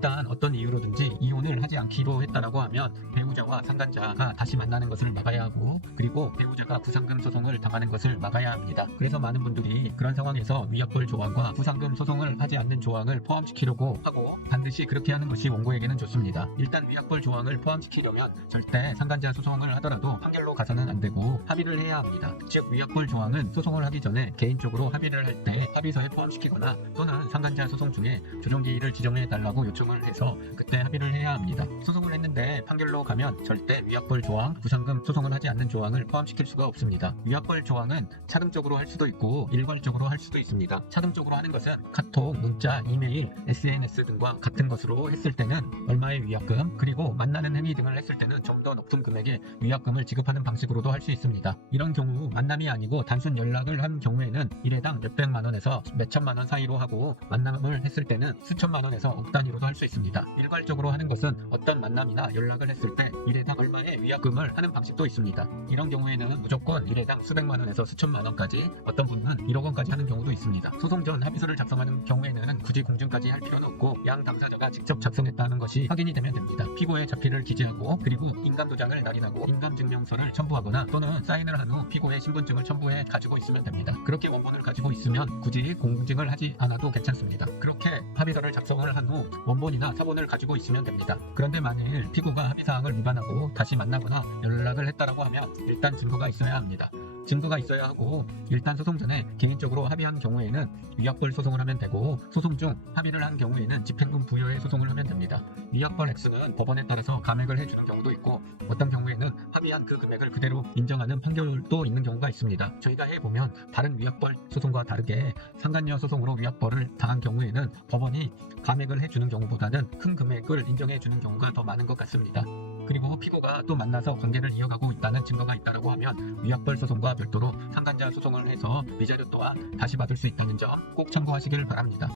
일단 어떤 이유로든지 이혼을 하지 않기로 했다라고 하면 배우자와 상간자가 다시 만나는 것을 막아야 하고, 그리고 배우자가 구상금 소송을 당하는 것을 막아야 합니다. 그래서 많은 분들이 그런 상황에서 위약벌 조항과 구상금 소송을 하지 않는 조항을 포함시키려고 하고, 반드시 그렇게 하는 것이 원고에게는 좋습니다. 일단 위약벌 조항을 포함시키려면 절대 상간자 소송을 하더라도 판결로 가서는 안 되고 합의를 해야 합니다. 즉 위약벌 조항은 소송을 하기 전에 개인적으로 합의를 할 때 합의서에 포함시키거나, 또는 상간자 소송 중에 조정기일을 지정해 달라고 요청을 해서 그때 합의를 해야 합니다. 소송을 했는데 판결로 가면 절대 위약벌 조항, 구상금 소송을 하지 않는 조항을 포함시킬 수가 없습니다. 위약벌 조항은 차등적으로 할 수도 있고 일괄적으로 할 수도 있습니다. 차등적으로 하는 것은 카톡, 문자, 이메일, SNS 등과 같은 것으로 했을 때는 얼마의 위약금, 그리고 만나는 행위 등을 했을 때는 좀 더 높은 금액의 위약금을 지급하는 방식으로도 할 수 있습니다. 이런 경우 만남이 아니고 단순 연락을 한 경우에는 일회당 몇백만 원에서 몇천만 원 사이로 하고, 만남을 했을 때는 수천만 원에서 억 단위로도 할 수 있습니다. 일괄적으로 하는 것은 어떤 만남이나 연락을 했을 때 일회당 얼마의 위약금을 하는 방식도 있습니다. 이런 경우에는 무조건 일회당 수백만 원에서 수천만 원까지, 어떤 분은 1억 원까지 하는 경우도 있습니다. 소송 전 합의서를 작성하는 경우에는 굳이 공증까지 할 필요는 없고 양 당사자가 직접 작성했다는 것이 확인이 되면 됩니다. 피고의 자필을 기재하고, 그리고 인감도장을 날인하고 인감증명서를 첨부하거나, 또는 사인을 한 후 피고의 신분증을 첨부해 가지고 있으면 됩니다. 그렇게 원본을 가지고 있으면 굳이 공증을 하지 않아도 괜찮습니다. 그렇게 합의서를 작성을 한 후 원본이나 사본을 가지고 있으면 됩니다. 그런데 만일 피고가 합의사항을 위반하고 다시 만나거나 연락을 했다라고 하면 일단 증거가 있어야 합니다. 증거가 있어야 하고, 일단 소송 전에 개인적으로 합의한 경우에는 위약벌 소송을 하면 되고, 소송 중 합의를 한 경우에는 집행금 부여의 소송을 하면 됩니다. 위약벌 액수는 법원에 따라서 감액을 해주는 경우도 있고, 어떤 경우에는 합의한 그 금액을 그대로 인정하는 판결도 있는 경우가 있습니다. 저희가 해보면 다른 위약벌 소송과 다르게 상간녀 소송으로 위약벌을 당한 경우에는 법원이 감액을 해주는 경우보다는 큰 금액을 인정해주는 경우가 더 많은 것 같습니다. 그리고 피고가 또 만나서 관계를 이어가고 있다는 증거가 있다고 하면 위약벌 소송과 별도로 상간자 소송을 해서 위자료 또한 다시 받을 수 있다는 점 꼭 참고하시길 바랍니다.